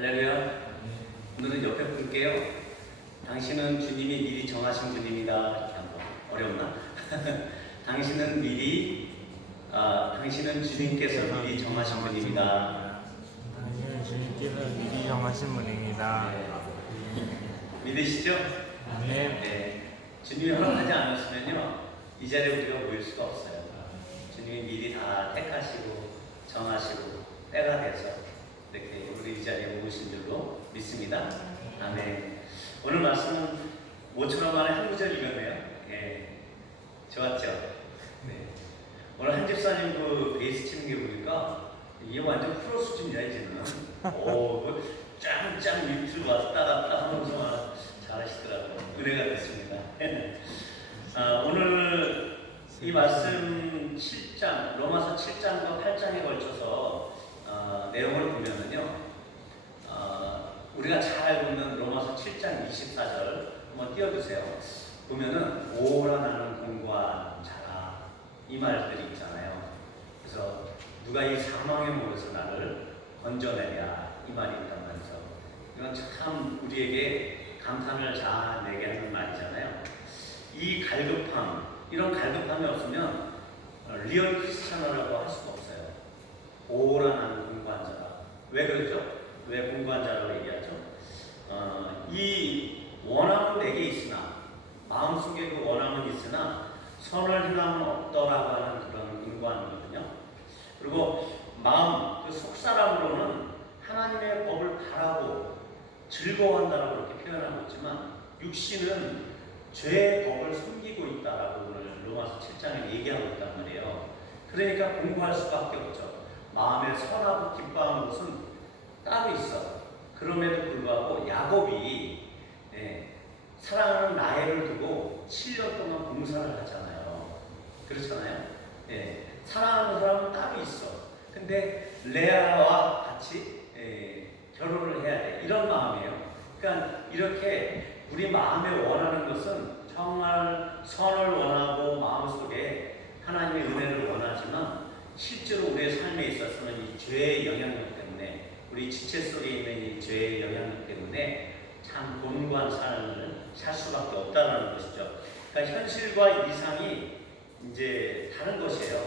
할렐루야. 오늘은 옆에 분께요. 당신은 주님이 미리 정하신 분입니다. 이렇게 한번 어렵나? 당신은 주님께서 미리 정하신 분입니다. 당신은 주님께서 미리 정하신 분입니다. 믿으시죠? 아멘. 네. 주님이 허락하지 않았으면요, 이 자리에 우리가 모일 수가 없어요. 주님이 미리 다 택하시고 정하시고 때가 돼서 이렇게 우리 이 자리에 모으신 줄로 믿습니다. 아멘. 오늘 말씀은 모처럼 만에 한 구절 읽었네요. 예. 좋았죠? 네. 오늘 한 집사님 그 베이스 치는 게 보니까 이게 완전 프로 수준이야, 이제는. 오, 짱짱 밑으로 왔다 갔다 하면서 잘하시더라고요. 은혜가 됐습니다. 오늘 이 말씀 7장, 로마서 7장과 8장에 걸쳐서 내용을 보면은요, 우리가 잘 알고 있는 로마서 7장 24절 한번 띄워주세요. 보면은 오라 나는 공고한 자라, 이 말들이 있잖아요. 그래서 누가 이 사망의 몸에서 나를 건져내랴, 이 말이 있단 말이죠. 이건 참 우리에게 감탄을 자아내게 하는 말이잖아요. 이 갈급함, 이런 갈급함이 없으면 리얼 크리스찬이라고 할 수가 없어요. 오라 나는 공고한 자라. 왜 그러죠? 왜 공고한 자라고 얘기하죠? 이 원함은 내게 있으나, 마음속에 그 원함은 있으나 선을 행함은 없더라고 하는 그런 인관이거든요. 그리고 마음, 그 속사람으로는 하나님의 법을 바라고 즐거워한다라고 이렇게 표현하고 있지만, 육신은 죄의 법을 숨기고 있다라고 오늘 로마서 7장에 얘기하고 있단 말이에요. 그러니까 공부할 수밖에 없죠. 마음에 선하고 기뻐하는 것은 따로 있어. 그럼에도 불구하고 야곱이 사랑하는 라헬을 두고 7년 동안 봉사를 하잖아요. 그렇잖아요. 사랑하는 사람은 따로 있어. 근데 레아와 같이 결혼을 해야 돼. 이런 마음이에요. 그러니까 이렇게 우리 마음에 원하는 것은 정말 선을 원하고 마음속에 하나님의 은혜를 원하지만 실제로 우리의 삶에 있어서는 이 죄의 영향력 때문에, 우리 지체 속에 있는 이 죄의 영향력 때문에 참 곤고한 삶을 살 수밖에 없다는 것이죠. 그러니까 현실과 이상이 이제 다른 것이에요.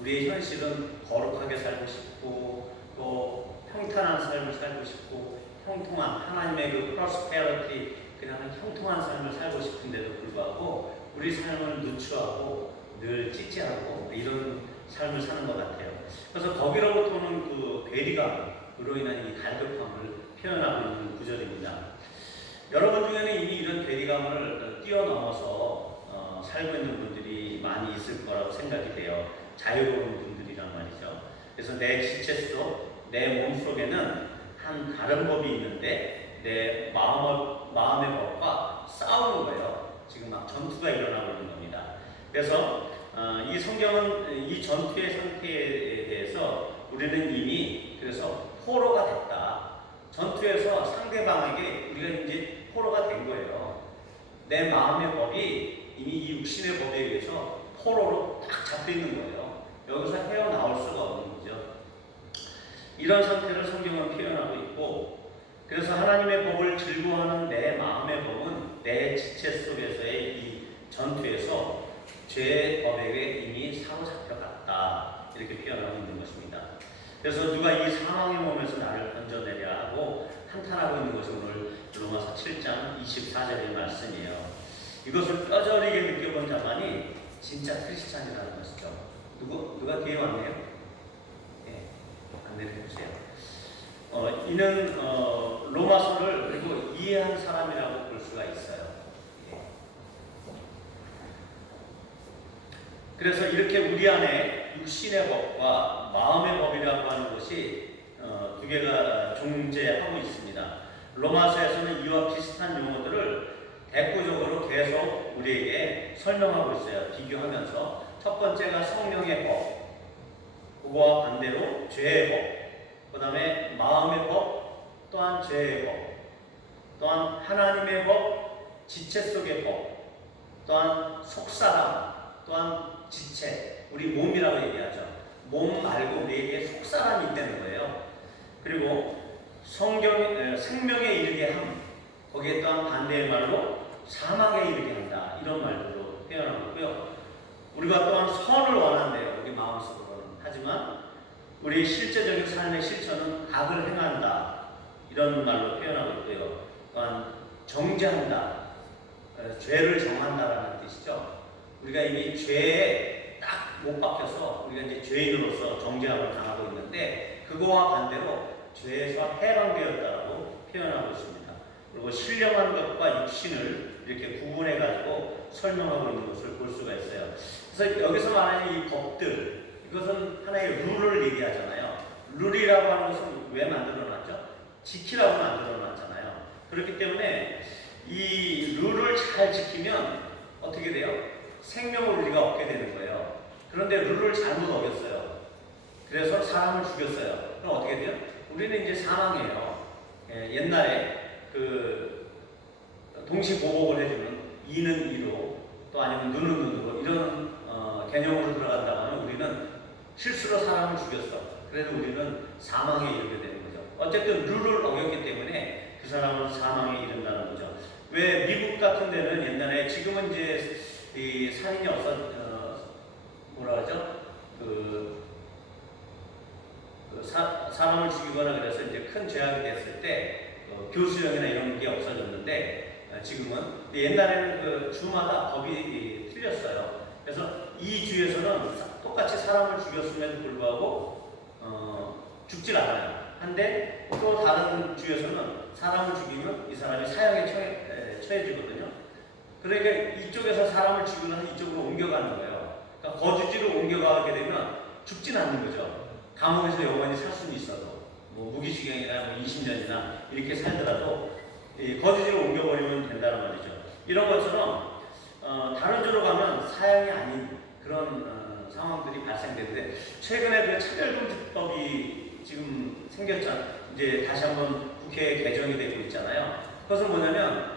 우리의 현실은 거룩하게 살고 싶고, 또 평탄한 삶을 살고 싶고, 형통한 하나님의 그 프로스페리티, 그냥 형통한 삶을 살고 싶은데도 불구하고 우리 삶을 누추하고 늘 찌찌하고 이런 삶을 사는 것 같아요. 그래서 거기로부터 오는 그 괴리감으로 인한 이 갈급함을 표현하고 있는 구절입니다. 여러분 중에는 이미 이런 괴리감을 뛰어넘어서 살고 있는 분들이 많이 있을 거라고 생각이 돼요. 자유로운 분들이란 말이죠. 그래서 내 지체 속, 내 몸속에는 한 다른 법이 있는데 내 마음의 법과 싸우는 거예요. 지금 막 전투가 일어나고 있는 겁니다. 그래서 이 성경은 이 전투의 상태에 대해서 우리는 이미 그래서 포로가 됐다. 전투에서 상대방에게 우리가 이제 포로가 된 거예요. 내 마음의 법이 이미 이 육신의 법에 의해서 포로로 딱 잡혀 있는 거예요. 여기서 헤어나올 수가 없는 거죠. 이런 상태를 성경은 표현하고 있고, 그래서 하나님의 법을 즐거워하는 내 마음의 법은 내 지체 속에서의 이 전투에서 죄의 법에게 이미 사로잡혀갔다, 이렇게 표현하고 있는 것입니다. 그래서 누가 이 사망의 몸에서 나를 건져내랴 하고 한탄하고 있는 것이 오늘 로마서 7장 24절의 말씀이에요. 이것을 뼈저리게 느껴본 자만이 진짜 크리스찬이라는 것이죠. 누가 뒤에 왔네요? 안내를 해주세요. 이는 로마서를 그리고 이해한 사람이라고 볼 수가 있어요. 그래서 이렇게 우리 안에 육신의 법과 마음의 법이라고 하는 것이 두 개가 존재하고 있습니다. 로마서에서는 이와 비슷한 용어들을 대꾸적으로 계속 우리에게 설명하고 있어요. 비교하면서 첫 번째가 성령의 법, 그거와 반대로 죄의 법, 그 다음에 마음의 법, 또한 죄의 법, 또한 하나님의 법, 지체 속의 법, 또한 속사람, 또한 지체, 우리 몸이라고 얘기하죠. 몸 말고 우리에게 속사람이 있다는 거예요. 그리고 성경 생명에 이르게 함, 거기에 또한 반대의 말로 사망에 이르게 한다, 이런 말들로 표현하고 있고요. 우리가 또한 선을 원한대요, 우리 마음속으로는. 하지만 우리 실제적인 삶의 실천은 악을 행한다, 이런 말로 표현하고 있고요. 또한 정죄한다, 죄를 정한다라는 뜻이죠. 우리가 이미 죄에 딱 못 박혀서 우리가 이제 죄인으로서 정죄함을 당하고 있는데, 그거와 반대로 죄에서 해방되었다라고 표현하고 있습니다. 그리고 신령한 것과 육신을 이렇게 구분해 가지고 설명하고 있는 것을 볼 수가 있어요. 그래서 여기서 말하는 이 법들, 이것은 하나의 룰을 얘기하잖아요. 룰이라고 하는 것은 왜 만들어놨죠? 지키라고 만들어놨잖아요. 그렇기 때문에 이 룰을 잘 지키면 어떻게 돼요? 생명을 우리가 얻게 되는 거예요. 그런데 룰을 잘못 어겼어요. 그래서 사람을 죽였어요. 그럼 어떻게 돼요? 우리는 이제 사망이에요. 옛날에 그 동시보복을 해주는 이는 이로, 또 아니면 눈은 눈으로, 이런 개념으로 들어간다고 하면 우리는 실수로 사람을 죽였어. 그래도 우리는 사망에 이르게 되는 거죠. 어쨌든 룰을 어겼기 때문에 그 사람은 사망에 이른다는 거죠. 왜 미국 같은 데는 옛날에, 지금은 이제 이 살인이 없어, 뭐라 하죠? 사람을 죽이거나 그래서 이제 큰 죄악이 됐을 때 교수형이나 이런 게 없어졌는데, 지금은 옛날에는 그 주마다 법이 틀렸어요. 그래서 이 주에서는 똑같이 사람을 죽였음에도 불구하고 죽질 않아요. 한데 또 다른 주에서는 사람을 죽이면 이 사람이 사형에 처해지거든요. 그러니까 이쪽에서 사람을 죽이면 이쪽으로 옮겨가는 거예요. 그러니까 거주지로 옮겨가게 되면 죽진 않는 거죠. 감옥에서 영원히 살 수는 있어도, 뭐 무기징역이나 뭐 20년이나 이렇게 살더라도 거주지로 옮겨버리면 된다는 말이죠. 이런 것처럼 다른 주로 가면 사형이 아닌 그런 상황들이 발생되는데, 최근에 그 차별금지법이 지금 생겼잖아요. 이제 다시 한번 국회에 개정이 되고 있잖아요. 그것은 뭐냐면,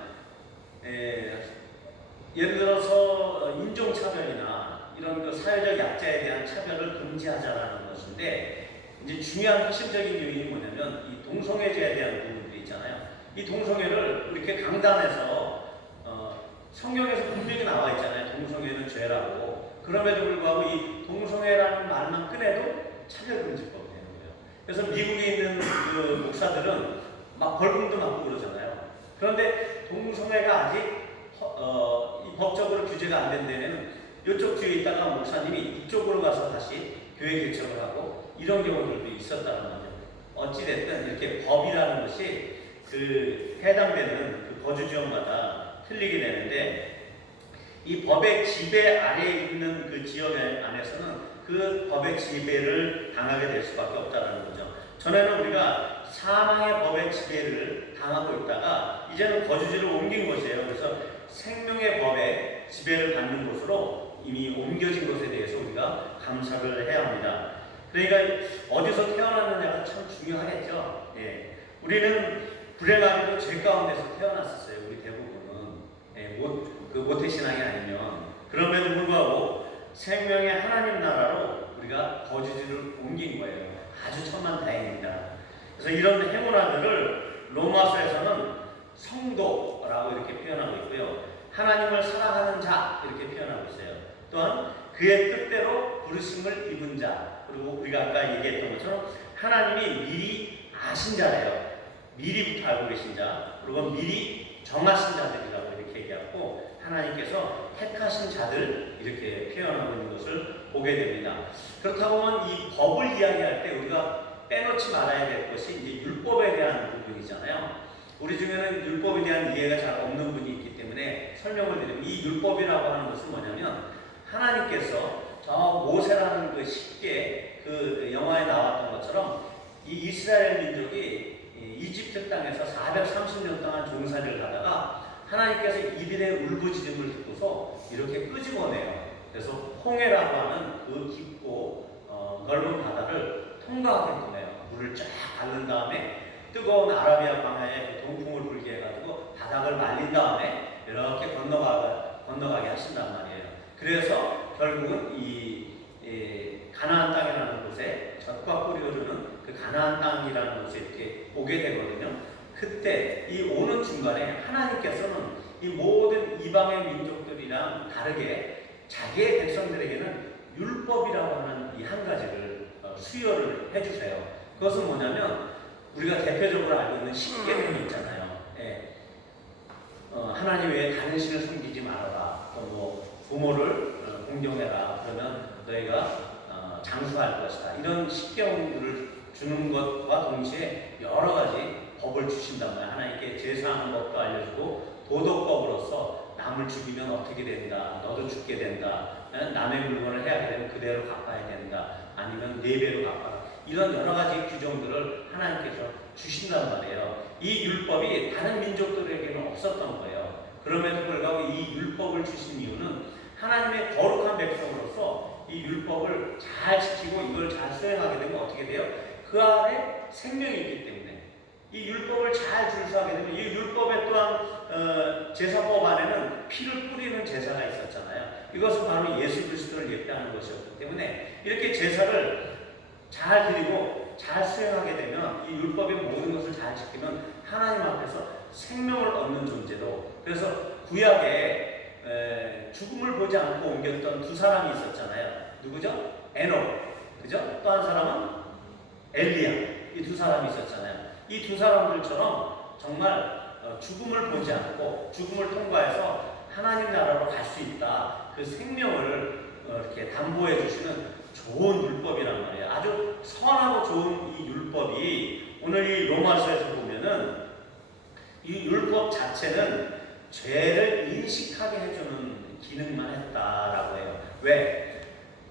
예를 들어서 인종차별이나 이런 그 사회적 약자에 대한 차별을 금지하자라는 것인데, 이제 중요한 핵심적인 요인이 뭐냐면 이 동성애자에 대한 부분들이 있잖아요. 이 동성애를 이렇게 강단에서 성경에서 분명히 나와 있잖아요. 동성애는 죄라고. 그럼에도 불구하고 이 동성애라는 말만 꺼내도 차별금지법이 되는 거예요. 그래서 미국에 있는 그 목사들은 막 벌금도 맞고 그러잖아요. 그런데 동성애가 아직 이 법적으로 규제가 안 된 데는 이쪽 주에 있다가 목사님이 이쪽으로 가서 다시 교회 개척을 하고 이런 경우들도 있었다는 거죠. 어찌됐든 이렇게 법이라는 것이 그 해당되는 그 거주 지역마다 틀리게 되는데, 이 법의 지배 아래에 있는 그 지역 안에서는 그 법의 지배를 당하게 될 수밖에 없다는 거죠. 전에는 우리가 사망의 법의 지배를 당하고 있다가 이제는 거주지를 옮긴 것이에요. 그래서 생명의 법의 지배를 받는 곳으로 이미 옮겨진 것에 대해서 우리가 감사를 해야 합니다. 그러니까 어디서 태어났느냐가 참 중요하겠죠. 우리는 불행하게도 죄 가운데서 태어났었어요. 우리 대부분은 모태신앙이 아니면. 그럼에도 불구하고 생명의 하나님 나라로 우리가 거주지를 옮긴 거예요. 아주 천만다행입니다. 그래서 이런 행운아들을 로마서에서는 성도라고 이렇게 표현하고 있고요. 하나님을 사랑하는 자, 이렇게 표현하고 있어요. 또한 그의 뜻대로 부르심을 입은 자, 그리고 우리가 아까 얘기했던 것처럼 하나님이 미리 아신 자래요. 미리부터 알고 계신 자, 그리고 미리 정하신 자들이라고 이렇게 얘기하고, 하나님께서 택하신 자들, 이렇게 표현하고 있는 것을 보게 됩니다. 그렇다 보면 이 법을 이야기할 때 우리가 빼놓지 말아야 될 것이 이제 율법에 대한 부분이잖아요. 우리 중에는 율법에 대한 이해가 잘 없는 분이 있기 때문에 설명을 드리면, 이 율법이라고 하는 것은 뭐냐면, 하나님께서 저 모세라는 그 십계, 그 영화에 나왔던 것처럼 이 이스라엘 민족이 이집트 땅에서 430년 동안 종살이를 하다가 하나님께서 이들의 울부짖음을 듣고서 이렇게 끄집어내요. 그래서 홍해라고 하는 그 깊고 넓은 바다를 통과하게끔 해요. 물을 쫙 밟는 다음에 뜨거운 아라비아 광야에 동풍을 불게 해가지고 바닥을 말린 다음에 이렇게 건너가게 하신단 말이에요. 그래서 결국은 이 가나안 땅이라는 곳에 젖과 꿀이 흐르는 그 가나안 땅이라는 곳에 이렇게 오게 되거든요. 그때 이 오는 중간에 하나님께서는 이 모든 이방의 민족들이랑 다르게 자기의 백성들에게는 율법이라고 하는 이 한 가지를 수여를 해주세요. 그것은 뭐냐면 우리가 대표적으로 알고 있는 십계명이 있잖아요. 예. 하나님 외에 다른 신을 섬기지 말아라. 또 뭐 부모를 공경해라. 그러면 너희가 장수할 것이다. 이런 십계명들을 주는 것과 동시에 여러 가지 법을 주신단 말이에요. 하나님께 제사하는 법도 알려주고 도덕법으로서 남을 죽이면 어떻게 된다. 너도 죽게 된다. 남의 물건을 해야 되면 그대로 갚아야 된다. 아니면 4배로 갚아라. 이런 여러 가지 규정들을 하나님께서 주신단 말이에요. 이 율법이 다른 민족들에게는 없었던 거예요. 그럼에도 불구하고 이 율법을 주신 이유는 하나님의 거룩한 백성으로서 이 율법을 잘 지키고 이걸 잘 수행하게 되면 어떻게 돼요? 그 안에 생명이 있기 때문에 이 율법을 잘 준수하게 되면 이 율법에 또한 제사법 안에는 피를 뿌리는 제사가 있었잖아요. 이것은 바로 예수 그리스도를 예표하는 것이었기 때문에 이렇게 제사를 잘 드리고 잘 수행하게 되면 이 율법의 모든 것을 잘 지키면 하나님 앞에서 생명을 얻는 존재로, 그래서 구약에 죽음을 보지 않고 옮겼던 2 사람이 있었잖아요. 누구죠? 에녹, 그죠? 또 한 사람은 엘리야. 이 2 사람이 있었잖아요. 이 2 사람들처럼 정말 죽음을 보지 않고 죽음을 통과해서 하나님 나라로 갈 수 있다. 그 생명을 이렇게 담보해 주시는 좋은 율법이란 말이에요. 아주 선하고 좋은 이 율법이 오늘 이 로마서에서 보면은 이 율법 자체는 죄를 인식하게 해주는 기능만 했다라고 해요. 왜?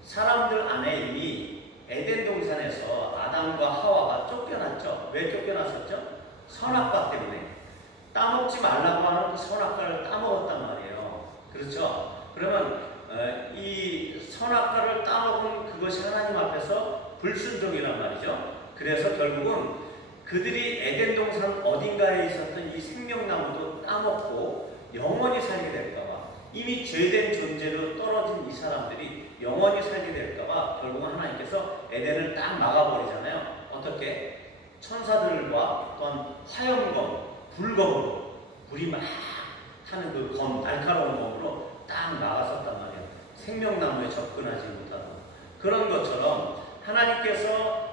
사람들 안에 이미 에덴 동산에서 아담과 하와가 쫓겨났죠. 왜 쫓겨났었죠? 선악과 때문에. 따먹지 말라고 하는 그 선악과를 따먹었단 말이에요. 그렇죠? 그러면 이 선악과를 따먹은 그것이 하나님 앞에서 불순종이란 말이죠. 그래서 결국은 그들이 에덴 동산 어딘가에 있었던 이 생명나무도 따먹고 영원히 살게 될까봐, 이미 죄된 존재로 떨어진 이 사람들이 영원히 살게 될까봐 결국은 하나님께서 에덴을 딱 막아버리잖아요. 어떻게? 천사들과 또한 화염검, 불검으로, 불이 막 타는 그 검, 날카로운 검으로 딱 막았었단 말이에요. 생명나무에 접근하지 못하고. 그런 것처럼 하나님께서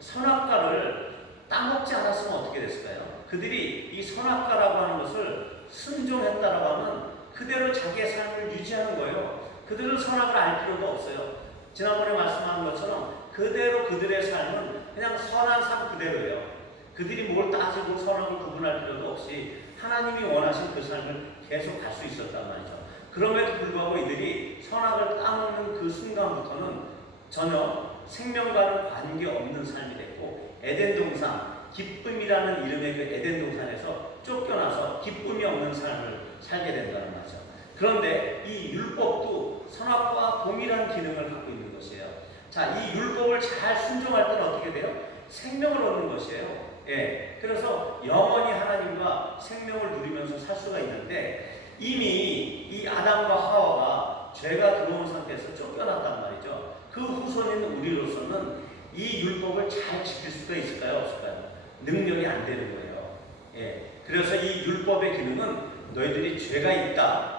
선악과를 따먹지 않았으면 어떻게 됐을까요? 그들이 이 선악과라고 하는 것을 순종했다라고 하면 그대로 자기의 삶을 유지하는 거예요. 그들은 선악을 알 필요도 없어요. 지난번에 말씀한 것처럼 그대로 그들의 삶은 그냥 선한 삶 그대로예요. 그들이 뭘 따지고 선악을 구분할 필요도 없이 하나님이 원하신 그 삶을 계속 갈 수 있었단 말이죠. 그럼에도 불구하고 이들이 선악을 따먹는 그 순간부터는 전혀 생명과는 관계없는 삶이 됐고, 에덴 동산, 기쁨이라는 이름의 그 에덴 동산에서 쫓겨나서 기쁨이 없는 삶을 살게 된다는 말이죠. 그런데 이 율법도 선악과 동일한 기능을 갖고 있는 것이에요. 자, 이 율법을 잘 순종할 때는 어떻게 돼요? 생명을 얻는 것이에요. 예. 그래서 영원히 하나님과 생명을 누리면서 살 수가 있는데, 이미 이 아담과 하와가 죄가 들어온 상태에서 쫓겨났단 말이죠. 그 후손인 우리로서는 이 율법을 잘 지킬 수가 있을까요? 없을까요? 능력이 안 되는 거예요. 예. 그래서 이 율법의 기능은 너희들이 죄가 있다.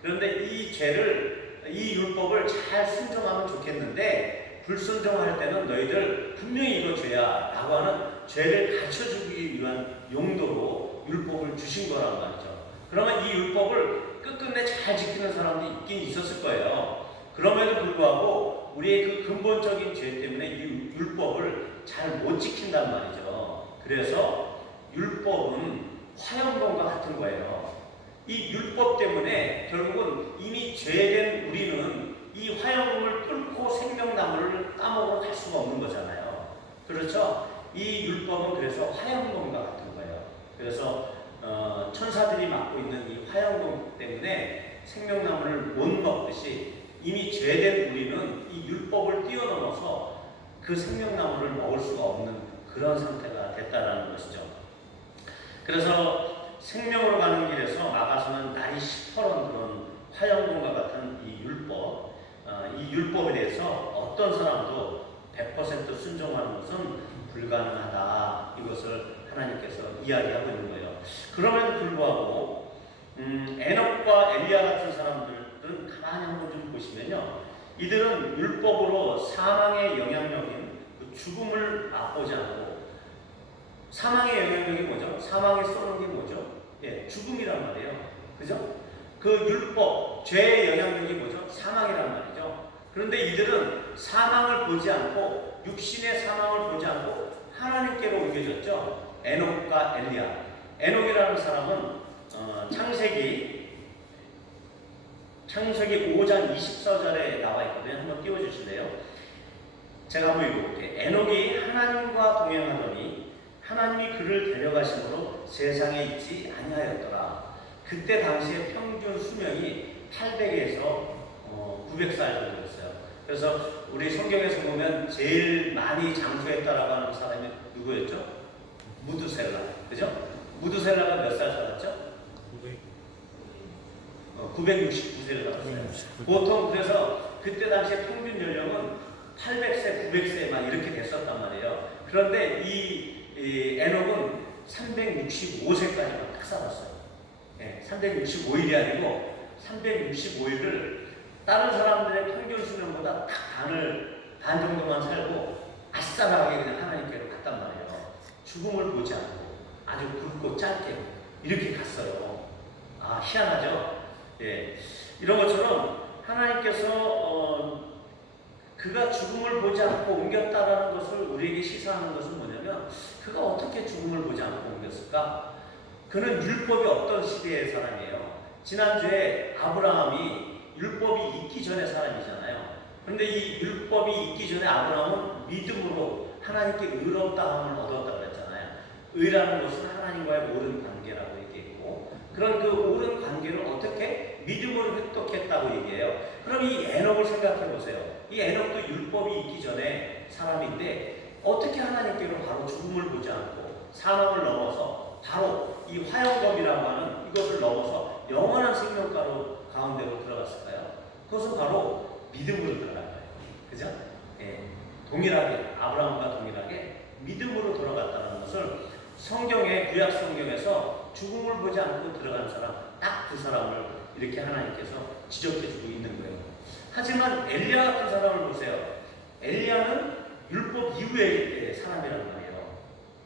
그런데 이 죄를, 이 율법을 잘 순종하면 좋겠는데 불순종할 때는 너희들 분명히 이거 죄야 라고 하는 죄를 가르쳐주기 위한 용도로 율법을 주신 거란 말이죠. 그러면 이 율법을 끝끝내 잘 지키는 사람도 있긴 있었을 거예요. 그럼에도 불구하고 우리의 그 근본적인 죄 때문에 이 율법을 잘 못 지킨단 말이죠. 그래서 율법은 화염검과 같은 거예요. 이 율법 때문에 결국은 이미 죄된 우리는 이 화염검을 뚫고 생명나무를 따먹으러 갈 수가 없는 거잖아요. 그렇죠? 이 율법은 그래서 화염검과 같은 거예요. 그래서 천사들이 맡고 있는 이 화염검 때문에 생명나무를 못 먹듯이 이미 죄된 우리는 이 율법을 뛰어넘어서 그 생명나무를 먹을 수가 없는 그런 상태가 됐다라는 것이죠. 그래서 생명으로 가는 길에서 막아서는 날이 시퍼런 그런 화염검과 같은 이 율법, 이 율법에 대해서 어떤 사람도 100% 순종하는 것은 불가능하다. 이것을 이야기하고 있는 거예요. 그럼에도 불구하고 에녹과 엘리야 같은 사람들은 가만히 한번 좀 보시면요, 이들은 율법으로 사망의 영향력인 그 죽음을 맛보지 않고, 사망의 영향력이 뭐죠? 사망에 쏘는 게 뭐죠? 예, 죽음이란 말이에요. 그죠? 그 율법, 죄의 영향력이 뭐죠? 사망이란 말이죠. 그런데 이들은 사망을 보지 않고, 육신의 사망을 보지 않고 하나님께로 옮겨졌죠. 에녹과 엘리야. 에녹이라는 사람은 창세기 5장 24절에 나와 있거든요. 한번 띄워주실래요? 제가 한번 읽어볼게요. 에녹이 하나님과 동행하더니 하나님이 그를 데려가심으로 세상에 있지 아니하였더라. 그때 당시에 평균 수명이 800에서 900살 정도였어요. 그래서 우리 성경에서 보면 제일 많이 장수했다라고 하는 사람이 누구였죠? 무드셀라. 그죠? 무드셀라가 몇 살 살았죠? 969세를 살았어요. 보통 그래서 그때 당시에 평균 연령은 800세, 900세 막 이렇게 됐었단 말이에요. 그런데 이 에녹은 365세까지만 딱 살았어요. 네, 365일이 아니고 365일을 다른 사람들의 평균 수명보다 딱 반 정도만 살고 아싸라하게 그냥 하나님께로 갔단 말이에요. 죽음을 보지 않고 아주 굵고 짧게 이렇게 갔어요. 아, 희한하죠? 예, 이런 것처럼 하나님께서 그가 죽음을 보지 않고 옮겼다라는 것을 우리에게 시사하는 것은 뭐냐면, 그가 어떻게 죽음을 보지 않고 옮겼을까? 그는 율법이 없던 시대의 사람이에요. 지난주에 아브라함이 율법이 있기 전의 사람이잖아요. 그런데 이 율법이 있기 전에 아브라함은 믿음으로 하나님께 의롭다함을 얻었다고 그랬잖아요. 의라는 것은 하나님과의 옳은 관계라고 얘기했고, 그런 그 옳은 관계를 어떻게 믿음으로 획득했다고 얘기해요. 그럼 이 에녹을 생각해 보세요. 이 에녹도 율법이 있기 전에 사람인데 어떻게 하나님께로 바로 죽음을 보지 않고 사망을 넘어서 바로 이 화영검이라고 하는 이것을 넘어서 영원한 생명가로 가운데로 들어갔을까요? 그것은 바로 믿음으로 들어간 거예요. 그죠? 예, 동일하게 아브라함과 동일하게 믿음으로 돌아갔다는 것을 성경의 구약 성경에서 죽음을 보지 않고 들어간 사람 딱 두 사람을 이렇게 하나님께서 지적해주고 있는 거예요. 하지만 엘리야 같은 사람을 보세요. 엘리야는 율법 이후의 사람이란 말이에요.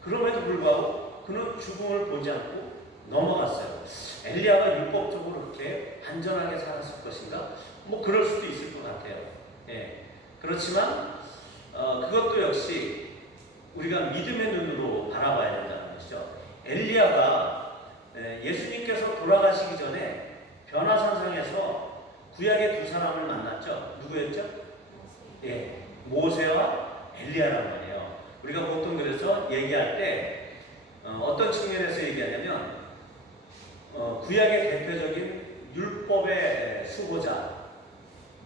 그럼에도 불구하고 그는 죽음을 보지 않고 넘어갔어요. 엘리야가 율법적으로 그렇게 안전하게 살았을 것인가? 뭐 그럴 수도 있을 것 같아요. 예. 그렇지만 그것도 역시 우리가 믿음의 눈으로 바라봐야 된다는 것이죠. 엘리야가 예수님께서 돌아가시기 전에 변화산상에서 구약의 두 사람을 만났죠. 누구였죠? 예, 모세와 엘리야란 말이에요. 우리가 보통 그래서 얘기할 때 어떤 측면에서 얘기하냐면 구약의 대표적인 율법의 수호자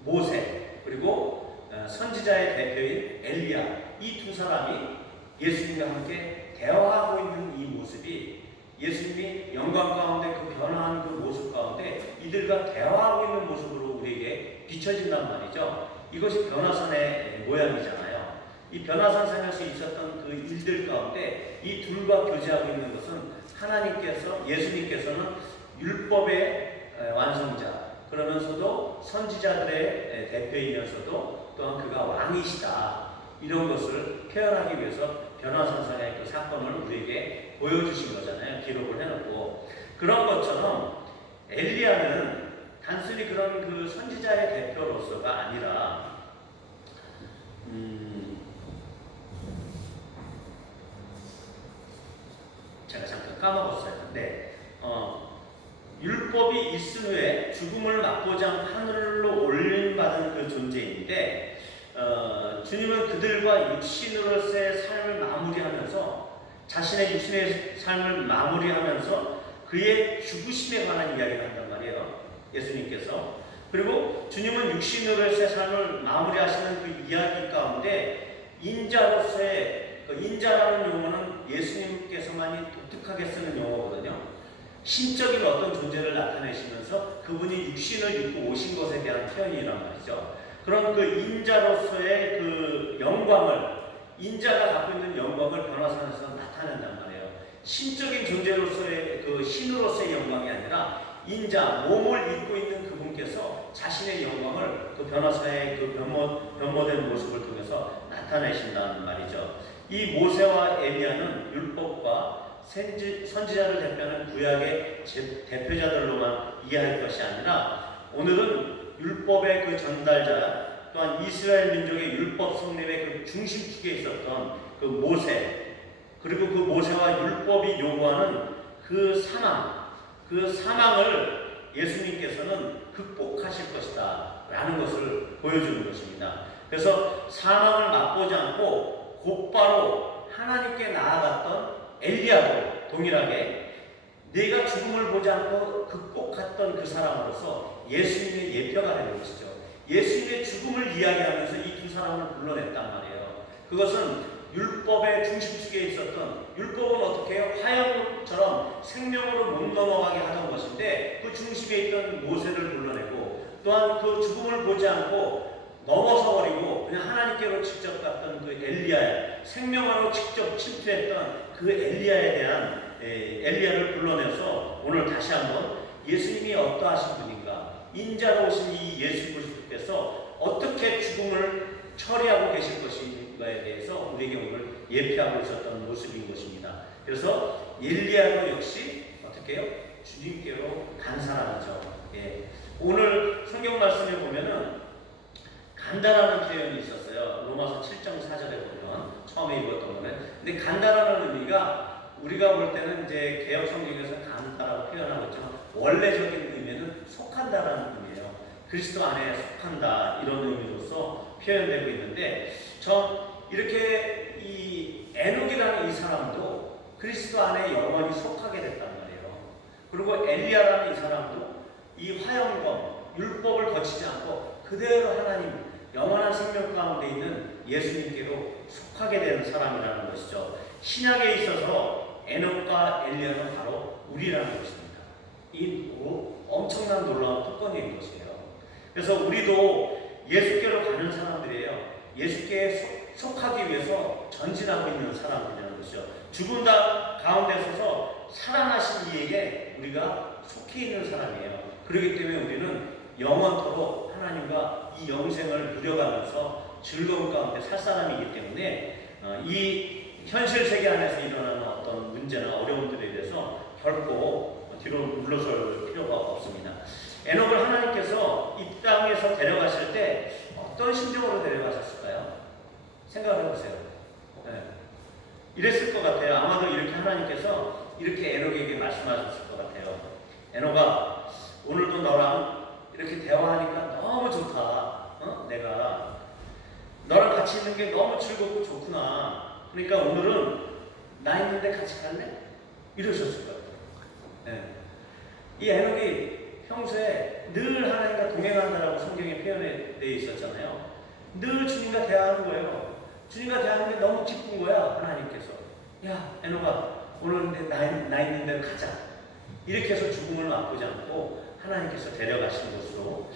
모세, 그리고 선지자의 대표인 엘리야, 이 두 사람이 예수님과 함께 대화하고 있는 이 모습이, 예수님이 영광 가운데 그 변화한 그 모습 가운데 이들과 대화하고 있는 모습으로 우리에게 비춰진단 말이죠. 이것이 변화산의 모양이잖아요. 이 변화산상에서 있었던 그 일들 가운데 이 둘과 교제하고 있는 것은 하나님께서, 예수님께서는 율법의 완성자, 그러면서도 선지자들의 대표이면서도 또한 그가 왕이시다, 이런 것을 표현하기 위해서 변화산상의 그 사건을 우리에게 보여주신 거잖아요. 기록을 해놓고. 그런 것처럼 엘리야는 단순히 그런 그 선지자의 대표로서가 아니라 제가 잠깐 까먹었어요. 네, 율법이 있은 후에 죽음을 맛보자 하늘로 올림받은 그 존재인데, 주님은 그들과 육신으로서의 삶을 마무리하면서, 자신의 육신의 삶을 마무리하면서 그의 죽으심에 관한 이야기를 한단 말이에요. 예수님께서. 그리고 주님은 육신으로서의 삶을 마무리하시는 그 이야기 가운데 인자로서의, 그 인자라는 용어는 예수님께서만이 독특하게 쓰는 용어거든요. 신적인 어떤 존재를 나타내시면서 그분이 육신을 입고 오신 것에 대한 표현이란 말이죠. 그런 그 인자로서의 그 영광을, 인자가 갖고 있는 영광을 변화산에서 나타낸단 말이에요. 신적인 존재로서의 그 신으로서의 영광이 아니라 인자 몸을 입고 있는 그분께서 자신의 영광을 그 변호사의 그 변모된 모습을 통해서 나타내신다는 말이죠. 이 모세와 엘리야는 율법과 선지자를 대표하는 구약의 대표자들로만 이해할 것이 아니라 오늘은 율법의 그 전달자 또한 이스라엘 민족의 율법 성립의 그 중심축에 있었던 그 모세, 그리고 그 모세와 율법이 요구하는 그 사망을 예수님께서는 극복하실 것이다 라는 것을 보여주는 것입니다. 그래서 사망을 맛보지 않고 곧바로 하나님께 나아갔던 엘리야도 동일하게 내가 죽음을 보지 않고 극복했던 그 사람으로서 예수님의 예표가 되는 것이죠. 예수님의 죽음을 이야기하면서 이 두 사람을 불러냈단 말이에요. 그것은 율법의 중심축에 있었던, 율법은 어떻게 해요? 화형처럼 생명으로 못 넘어가게 하던 것인데 그 중심에 있던 모세를 불러내고, 또한 그 죽음을 보지 않고 넘어서 버리고 그냥 하나님께로 직접 갔던 그 엘리야, 생명으로 직접 침투했던 그 엘리야에 대한 엘리야를 불러내서 오늘 다시 한번 예수님이 어떠하신 분인가, 인자로 오신 이 예수 그리스도께서 어떻게 죽음을 처리하고 계실 것인가에 대해서 우리에게 오늘 예표하고 있었던 모습인 것입니다. 그래서 엘리야도 역시 어떻게 해요? 주님께로 간 사람이죠. 오늘 성경 말씀에 보면은 간다라는 표현이 있었어요. 로마서 7장 4절에 보면 처음에 읽었던 거는. 근데 간다라는 의미가 우리가 볼 때는 이제 개역 성경에서 간다라고 표현하고 있지만 원래적인 의미는 속한다라는 의미예요. 그리스도 안에 속한다 이런 의미로서 표현되고 있는데, 이렇게 이 에녹이라는 이 사람도 그리스도 안에 영원히 속하게 됐단 말이에요. 그리고 엘리야라는 이 사람도 이 화영검 율법을 거치지 않고 그대로 하나님 영원한 생명 가운데 있는 예수님께로 속하게 되는 사람이라는 것이죠. 신약에 있어서 에녹과 엘리야는 바로 우리라는 것입니다. 이 엄청난 놀라운 특권인 것이에요. 그래서 우리도 예수께로 가는 사람들이에요. 예수께 속하기 위해서 전진하고 있는 사람들이라는 것이죠. 죽은 가운데 서서 살아나신 이에게 우리가 속해 있는 사람이에요. 그렇기 때문에 우리는 영원토록 하나님과 이 영생을 누려가면서 즐거움 가운데 살 사람이기 때문에 이 현실 세계 안에서 일어나는 어떤 문제나 어려움들에 대해서 결코 뒤로 물러설 필요가 없습니다. 에녹을 하나님께서 이 땅에서 데려가실 때 어떤 심정으로 데려가셨을까요? 생각을 해보세요. 이랬을 것 같아요. 아마도 이렇게 하나님께서 이렇게 에녹에게 말씀하셨을 것 같아요. 에녹아, 오늘도 너랑 이렇게 대화하니까 너무 좋다. 내가 너랑 같이 있는 게 너무 즐겁고 좋구나. 그러니까 오늘은 나 있는데 같이 갈래? 이러셨을 것 같아요. 이 에녹이 평소에 늘 하나님과 동행한다라고 성경에 표현되어 있었잖아요. 늘 주님과 대화하는 거예요. 주님과 대화하는 게 너무 기쁜 거야. 하나님께서 야 에녹아, 오늘 나 있는 데로 가자. 이렇게 해서 죽음을 맛보지 않고 하나님께서 데려가신 것으로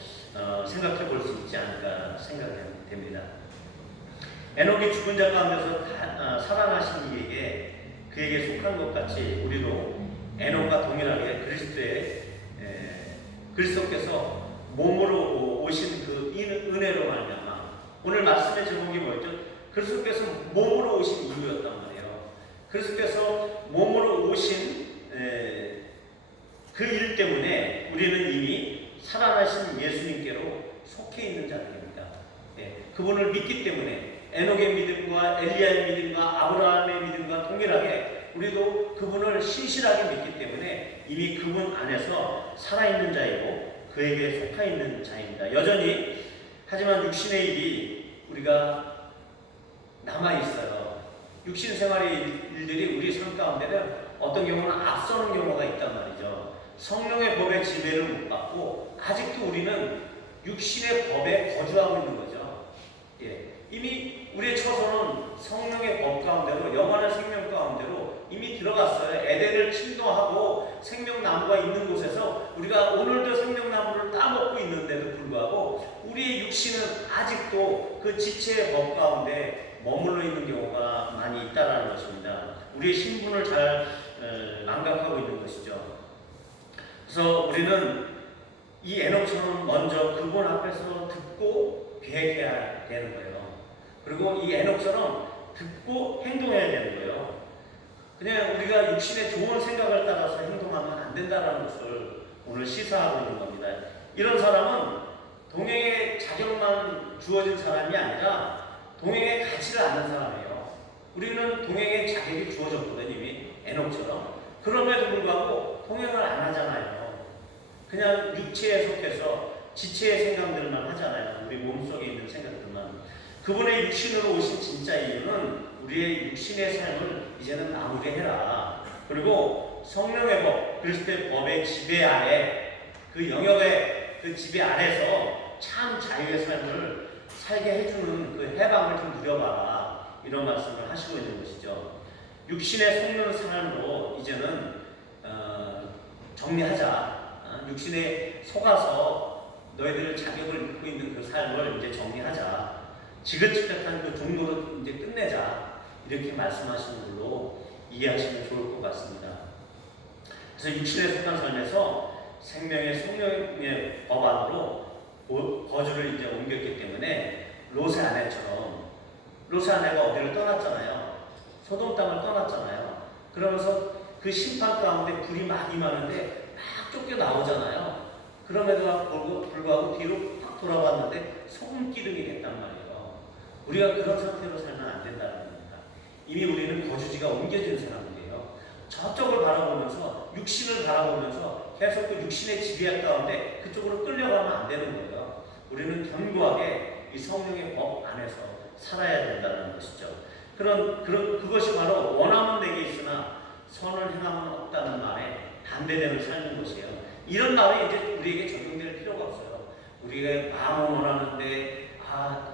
생각해 볼 수 있지 않을까 생각됩니다. 에녹이 죽은 자 가운데서 살아나신 이에게, 그에게 속한 것 같이 우리도 에녹과 동일하게 그리스도께서 몸으로 오신 그 은혜로 말미암아, 오늘 말씀의 제목이 뭐였죠? 그리스도께서 몸으로 오신 이유였단 말이에요. 그리스도께서 몸으로 오신 그 일 때문에 우리는 이미 살아나신 예수님께로 속해 있는 자들입니다. 그분을 믿기 때문에 에녹의 믿음과 엘리야의 믿음과 아브라함의 믿음과 동일하게 우리도 그분을 신실하게 믿기 때문에 이미 그분 안에서 살아있는 자이고 그에게 속해 있는 자입니다. 여전히 하지만 육신의 일이 우리가 남아있어요. 육신 생활의 일들이 우리 삶 가운데는 어떤 경우는 앞서는 경우가 있단 말이죠. 성령의 법의 지배를 못 받고 아직도 우리는 육신의 법에 거주하고 있는 거죠. 이미 우리의 처소는 성령의 법 가운데로, 영원한 생명 가운데로 이미 들어갔어요. 에덴을 침노하고 생명나무가 있는 곳에서 우리가 오늘도 생명나무를 따먹고 있는데도 불구하고 우리의 육신은 아직도 그 지체의 법 가운데 머물러 있는 경우가 많이 있다라는 것입니다. 우리의 신분을 잘 망각하고 있는 것이죠. 그래서 우리는 이 에녹처럼 먼저 그분 앞에서 듣고 계획해야 되는 거예요. 그리고 이 에녹처럼 듣고 행동해야 되는 거예요. 그냥 우리가 육신의 좋은 생각을 따라서 행동하면 안 된다는 것을 오늘 시사하고 있는 겁니다. 이런 사람은 동행의 자격만 주어진 사람이 아니라 동행의 가치를 아는 사람이에요. 우리는 동행의 자격이 주어졌거든요, 이미 에녹처럼. 그럼에도 불구하고 동행을 안 하잖아요. 그냥 육체에 속해서 지체의 생각들만 하잖아요. 우리 몸속에 있는 생각들만. 그분의 육신으로 오신 진짜 이유는 우리의 육신의 삶을 이제는 마무리해라. 그리고 성령의 법, 그리스도의 법의 지배 아래, 그 영역의 그 지배 아래서 참 자유의 삶을 살게 해주는 그 해방을 좀 누려봐라. 이런 말씀을 하시고 있는 것이죠. 육신에 속는 삶으로 이제는 정리하자. 육신에 속아서 너희들 자격을 입고 있는 그 삶을 이제 정리하자. 지긋지긋한 그 종로를 이제 끝내자. 이렇게 말씀하시는 걸로 이해하시면 좋을 것 같습니다. 그래서 육신에 속한 삶에서 생명의 성령의 법 안으로 거주를 이제 옮겼기 때문에 롯의 아내처럼, 롯의 아내가 어디를 떠났잖아요. 소돔 땅을 떠났잖아요. 그러면서 그 심판 가운데 불이 많이 많은데 막 쫓겨 나오잖아요. 그럼에도 불구하고 뒤로 팍 돌아왔는데 소금 기둥이 됐단 말이에요. 우리가 그런 상태로 살면 안 된다는 겁니다. 이미 우리는 거주지가 옮겨진 사람들이에요. 저쪽을 바라보면서, 육신을 바라보면서 계속 그 육신의 지배 가운데 그쪽으로 끌려가면 안 되는 거예요. 우리는 견고하게 이 성령의 법 안에서 살아야 된다는 것이죠. 그것이 바로 원함은 내게 있으나 선을 행함은 없다는 말에 반대되는 삶인 것이에요. 이런 말이 이제 우리에게 적용될 필요가 없어요. 우리가 마음은 원하는데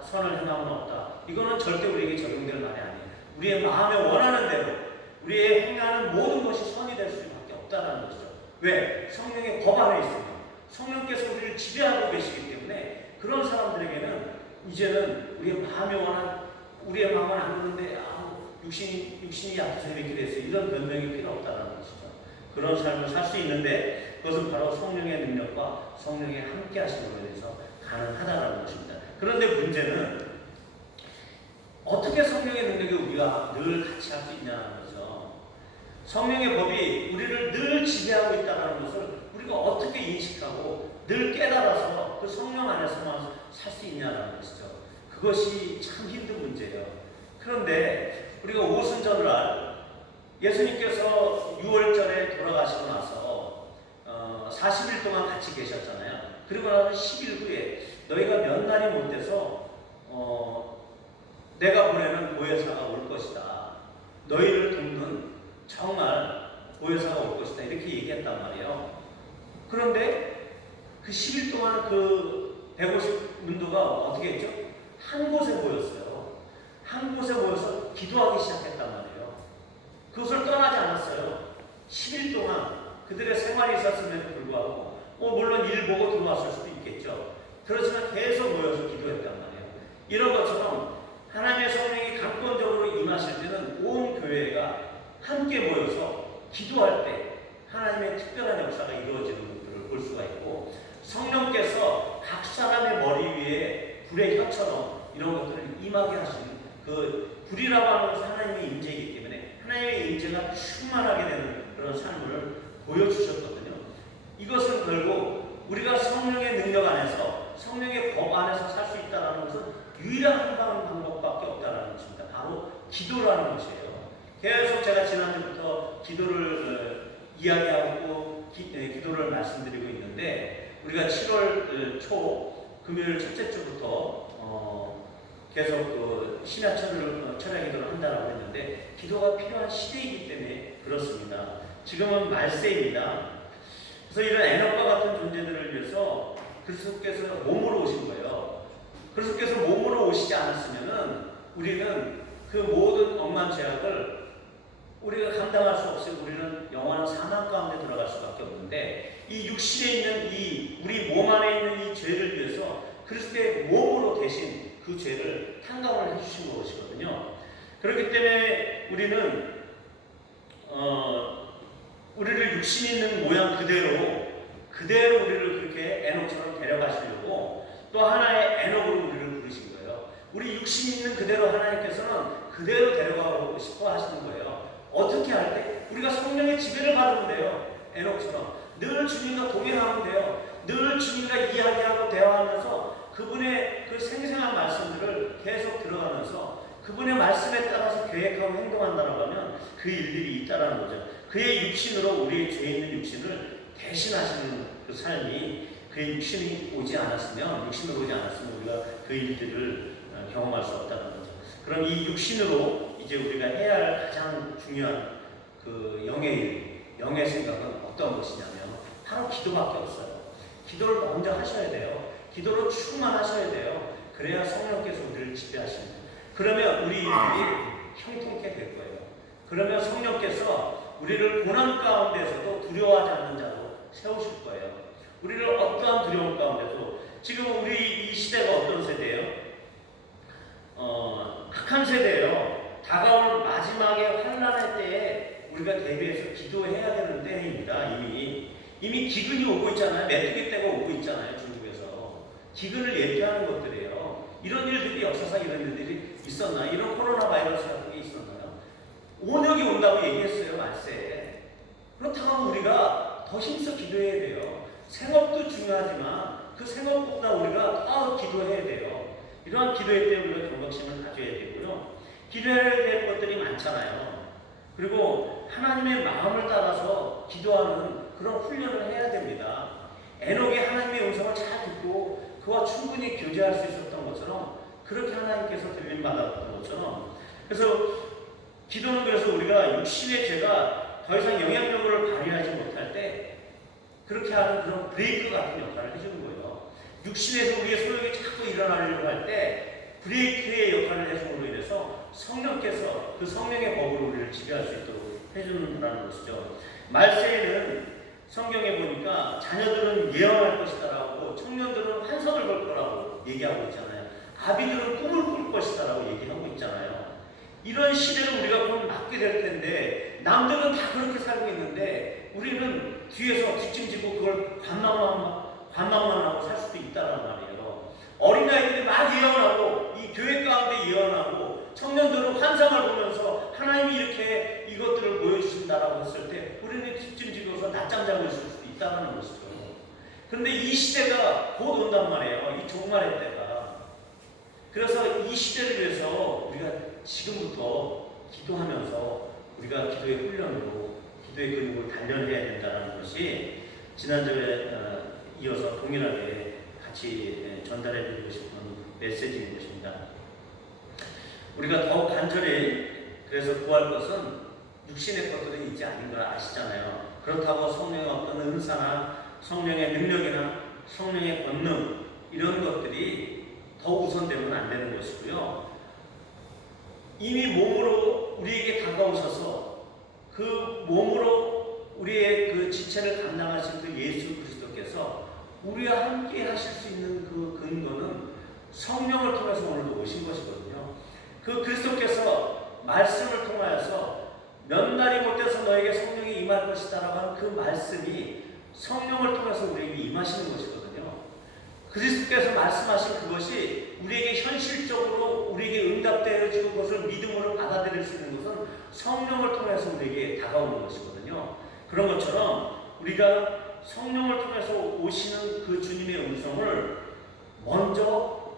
선을 행함은 없다. 이거는 절대 우리에게 적용될 말이 아니에요. 우리의 마음에 원하는 대로 우리의 행하는 모든 것이 선이 될 수밖에 없다는 것이죠. 왜? 성령의 법 안에 있으면 성령께서 우리를 지배하고 계시기 때문에 그런 사람들에게는 이제는 우리의 마음은 안 그러는데 육신이 약해서 이렇게 됐어요. 이런 변명이 필요 없다는 것이죠. 그런 삶을 살 수 있는데 그것은 바로 성령의 능력과 성령의 함께 하심으로 인해서 가능하다는 것입니다. 그런데 문제는 어떻게 성령의 능력이 우리가 늘 같이 할 수 있냐는 거죠. 성령의 법이 우리를 늘 지배하고 있다는 것을 우리가 어떻게 인식하고 늘 깨달아서 그 성령 안에서만 살 수 있냐는 것이죠. 그것이 참 힘든 문제예요. 그런데 우리가 오순절날 예수님께서 6월절에 돌아가시고 나서 40일 동안 같이 계셨잖아요. 그리고 나서 10일 후에 너희가 몇 날이 못 돼서 내가 보내는 보혜사가 올 것이다. 너희를 돕는 정말 보혜사가 올 것이다. 이렇게 얘기했단 말이에요. 그런데 그 10일 동안 그 150문도가 어떻게 했죠? 한 곳에 모였어요. 한 곳에 모여서 기도하기 시작했단 말이에요. 그것을 떠나지 않았어요. 10일 동안 그들의 생활이 있었음에도 불구하고 물론 일 보고 들어왔을 수도 있겠죠. 그렇지만 계속 모여서 기도했단 말이에요. 이런 것처럼 하나님의 성령이 강권적으로 임하실 때는 온 교회가 함께 모여서 기도할 때 하나님의 특별한 역사가 이루어지는 것들을 볼 수가 있고 성령께서 각 사람의 머리 위에 불의 혀처럼 이런 것들을 임하게 하시는 그 불이라고 하는 것은 하나님의 임재이기 때문에 하나님의 임재가 충만하게 되는 그런 삶을 보여주셨거든요. 이것은 결국 우리가 성령의 능력 안에서 성령의 법 안에서 살 수 있다는 것은 유일한 방법밖에 없다는 것입니다. 바로 기도라는 것이에요. 계속 제가 지난주부터 기도를 이야기하고 기도를 말씀드리고 있는데 우리가 7월 초 금요일 첫째 주부터 계속 그 심야철을 철야 기도를 한다고 했는데 기도가 필요한 시대이기 때문에 그렇습니다. 지금은 말세입니다. 그래서 이런 에녹과 같은 존재들을 위해서 그리스도께서 몸으로 오신 거예요. 그리스도께서 몸으로 오시지 않았으면은 우리는 그 모든 억만 죄악을 우리가 감당할 수 없이 우리는 영원한 사망 가운데 들어갈 수밖에 없는데 이 육신에 있는 이 우리 몸 안에 있는 이 죄를 위해서 그리스도의 몸으로 대신 그 그 죄를 탕감을 해주신 것이거든요. 그렇기 때문에 우리는 우리를 육신 있는 모양 그대로 우리를 그렇게 에녹처럼 데려가시려고 또 하나의 에녹으로 우리를 부르신 거예요. 우리 육신 있는 그대로 하나님께서는 그대로 데려가고 싶어 하시는 거예요. 어떻게 할 때? 우리가 성령의 지배를 받으면 돼요. 에녹처럼 늘 주님과 동행하면 돼요. 늘 주님과 이야기하고 대화하면서 그분의 그 생생한 말씀들을 계속 들어가면서 그분의 말씀에 따라서 계획하고 행동한다고 하면 그 일들이 있다라는 거죠. 그의 육신으로 우리의 죄 있는 육신을 대신하시는 그 삶이 그의 육신이 오지 않았으면 우리가 그 일들을 경험할 수 없다는 거죠. 그럼 이 육신으로 이제 우리가 해야 할 가장 중요한 그 영의 생각은 어떤 것이냐면 바로 기도밖에 없어요. 기도를 먼저 하셔야 돼요. 기도로 충만하셔야 돼요. 그래야 성령께서 우리를 지배하십니다. 그러면 우리 일들이 형통케 될 거예요. 그러면 성령께서 우리를 고난 가운데서도 두려워하지 않는 자로 세우실 거예요. 우리를 어떠한 두려움 가운데도 지금 우리 이 시대가 어떤 세대예요? 악한 세대예요. 다가올 마지막의 환난의 때에 우리가 대비해서 기도해야 되는 때입니다. 이미 기근이 오고 있잖아요. 메뚜기 때가 오고 있잖아요. 중국에서 기근을 예비하는 것들이에요. 이런 일들이 역사상 이런 일들이 있었나요? 이런 코로나 바이러스 같은 게 있었나요? 온역이 온다고 얘기했어요. 말세에. 그렇다고 우리가 더 힘써 기도해야 돼요. 생업도 중요하지만 그 생업보다 우리가 더 기도해야 돼요. 이러한 기도의 때 우리가 경각심을 가져야 되고요. 기도해야 될 것들이 많잖아요. 그리고 하나님의 마음을 따라서 기도하는 그런 훈련을 해야 됩니다. 에녹이 하나님의 음성을 잘 듣고 그와 충분히 교제할 수 있었던 것처럼 그렇게 하나님께서 들림 받았던 것처럼 그래서 기도는 그래서 우리가 육신의 죄가 더 이상 영향력을 발휘하지 못할 때 그렇게 하는 그런 브레이크 같은 역할을 해주는 거예요. 육신에서 우리의 소욕이 자꾸 일어나려고 할 때 브레이크의 역할을 해줌으로 인해서 성령께서 그 성령의 법으로 우리를 지배할 수 있도록 해주는다는 것이죠. 말세에는 성경에 보니까 자녀들은 예언할 것이다라고 청년들은 환상을 볼 거라고 얘기하고 있잖아요. 아비들은 꿈을 꿀 것이다라고 얘기하고 있잖아요. 이런 시대를 우리가 곧 맞게 될 텐데 남들은 다 그렇게 살고 있는데 우리는 뒤에서 뒷짐지고 그걸 관망만 하고 살 수도 있다는 말이에요. 어린아이들이 막 예언하고 이 교회 가운데 예언하고 청년들은 환상을 보면서 하나님이 이렇게 이것들을 보여주신다라고 했을 때 우리는 뒷짐지고서 낮잠 자고 있을 수도 있다는 것이죠. 그런데 이 시대가 곧 온단 말이에요. 이 종말의 때가. 그래서 이 시대를 위해서 우리가 지금부터 기도하면서 우리가 기도의 훈련으로 기도의 근육을 단련해야 된다는 것이 지난주에 이어서 동일하게 같이 전달해 드리고 싶은 메시지인 것입니다. 우리가 더욱 간절히 그래서 구할 것은 육신의 것들이 있지 않은 걸 아시잖아요. 그렇다고 성령의 어떤 은사나 성령의 능력이나 성령의 권능 이런 것들이 더 우선되면 안 되는 것이고요. 이미 몸으로 우리에게 다가오셔서 그 몸으로 우리의 그 지체를 감당하신 그 예수 그리스도께서 우리와 함께 하실 수 있는 그 근거는 성령을 통해서 오늘도 오신 것이거든요. 그 그리스도께서 말씀을 통하여서 몇 날이 못돼서 너에게 성령이 임할 것이다라고 하는 그 말씀이 성령을 통해서 우리에게 임하시는 것이거든요. 그리스도께서 말씀하신 그것이 우리에게 현실적으로 우리에게 응답되어지고 그것을 믿음으로 받아들일 수 있는 것은 성령을 통해서 우리에게 다가오는 것이거든요. 그런 것처럼 우리가 성령을 통해서 오시는 그 주님의 음성을 먼저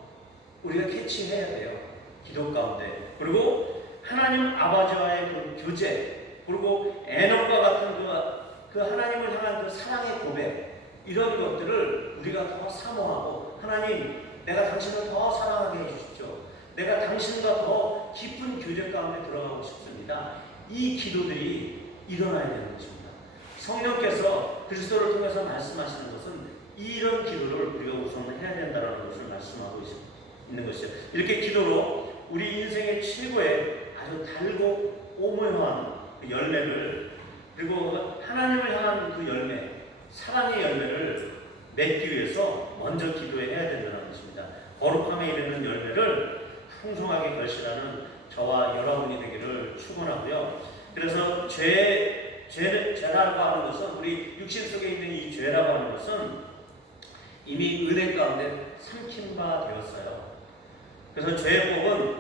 우리가 캐치해야 돼요. 기도 가운데. 그리고 하나님 아버지와의 그 교제, 그리고 에녹과 같은 그 하나님을 향한 그 사랑의 고백, 이런 것들을 우리가 더 사모하고 하나님, 내가 당신을 더 사랑하게 해주십시오. 내가 당신과 더 깊은 교제 가운데 들어가고 싶습니다. 이 기도들이 일어나야 되는 것입니다. 성령께서 그리스도를 통해서 말씀하시는 것은 이런 기도를 우리가 우선 해야 된다는 것을 말씀하고 있는 것이죠. 이렇게 기도로 우리 인생의 최고의 아주 달고 오묘한 그 열매를, 그리고 하나님을 향한 그 열매, 사랑의 열매를 맺기 위해서 먼저 기도해야 된다는 것입니다. 거룩함에 이르는 열매를 풍성하게 결실하는 저와 여러분이 되기를 축원하고요. 그래서 죄라고 하는 것은, 우리 육신 속에 있는 이 죄라고 하는 것은 이미 은혜 가운데 삼킨 바 되었어요. 그래서 죄법은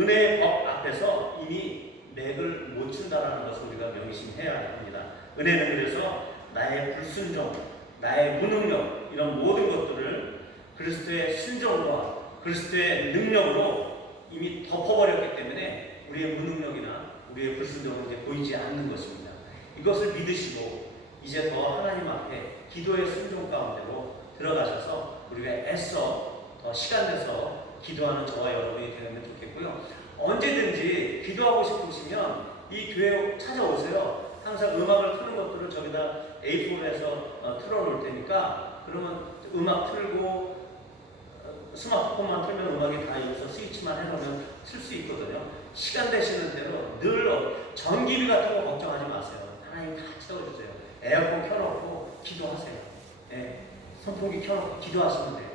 은혜의 법 앞에서 이미 맥을 못 춘다라는 것을 우리가 명심해야 합니다. 은혜는 그래서 나의 불순종, 나의 무능력, 이런 모든 것들을 그리스도의 순종과 그리스도의 능력으로 이미 덮어버렸기 때문에 우리의 무능력이나 우리의 불순종은 이제 보이지 않는 것입니다. 이것을 믿으시고 이제 더 하나님 앞에 기도의 순종 가운데로 들어가셔서 우리가 애써 더 시간 내서 기도하는 저와 여러분이 되면 좋겠고요. 언제든지 기도하고 싶으시면 이 교회 찾아오세요. 항상 음악을 트는 것들을 저기다 A4에서 틀어놓을 테니까, 그러면 음악 틀고 스마트폰만 틀면 음악이 다 여기서 스위치만 해놓으면 틀 수 있거든요. 시간 되시는 대로 늘 전기비 같은 거 걱정하지 마세요. 하나님 다 채워주세요. 에어컨 켜놓고 기도하세요. 예, 선풍기 켜놓고 기도하시면 돼요.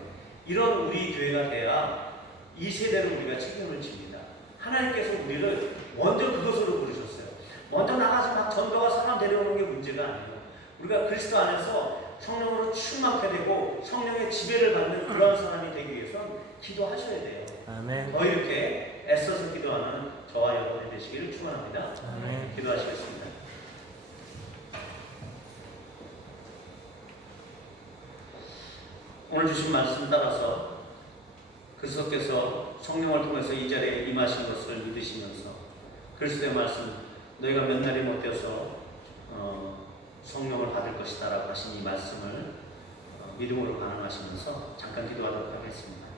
이런 우리 교회가 돼야 이 세대를 우리가 책임을 집니다. 하나님께서 우리를 먼저 그것으로 부르셨어요. 먼저 나가서 막 전도가 사람 데려오는 게 문제가 아니에요. 우리가 그리스도 안에서 성령으로 충만하게 되고 성령의 지배를 받는 그런 사람이 되기 위해서는 기도하셔야 돼요. 아멘. 더 이렇게 애써서 기도하는 저와 여러분이 되시기를 축원합니다. 아멘. 기도하시겠습니다. 오늘 주신 말씀 따라서 그리스도께서 성령을 통해서 이 자리에 임하신 것을 믿으시면서 그리스도의 말씀, 너희가 몇 날이 못 되어서 성령을 받을 것이다 라고 하신 이 말씀을 믿음으로 반응하시면서 잠깐 기도하도록 하겠습니다.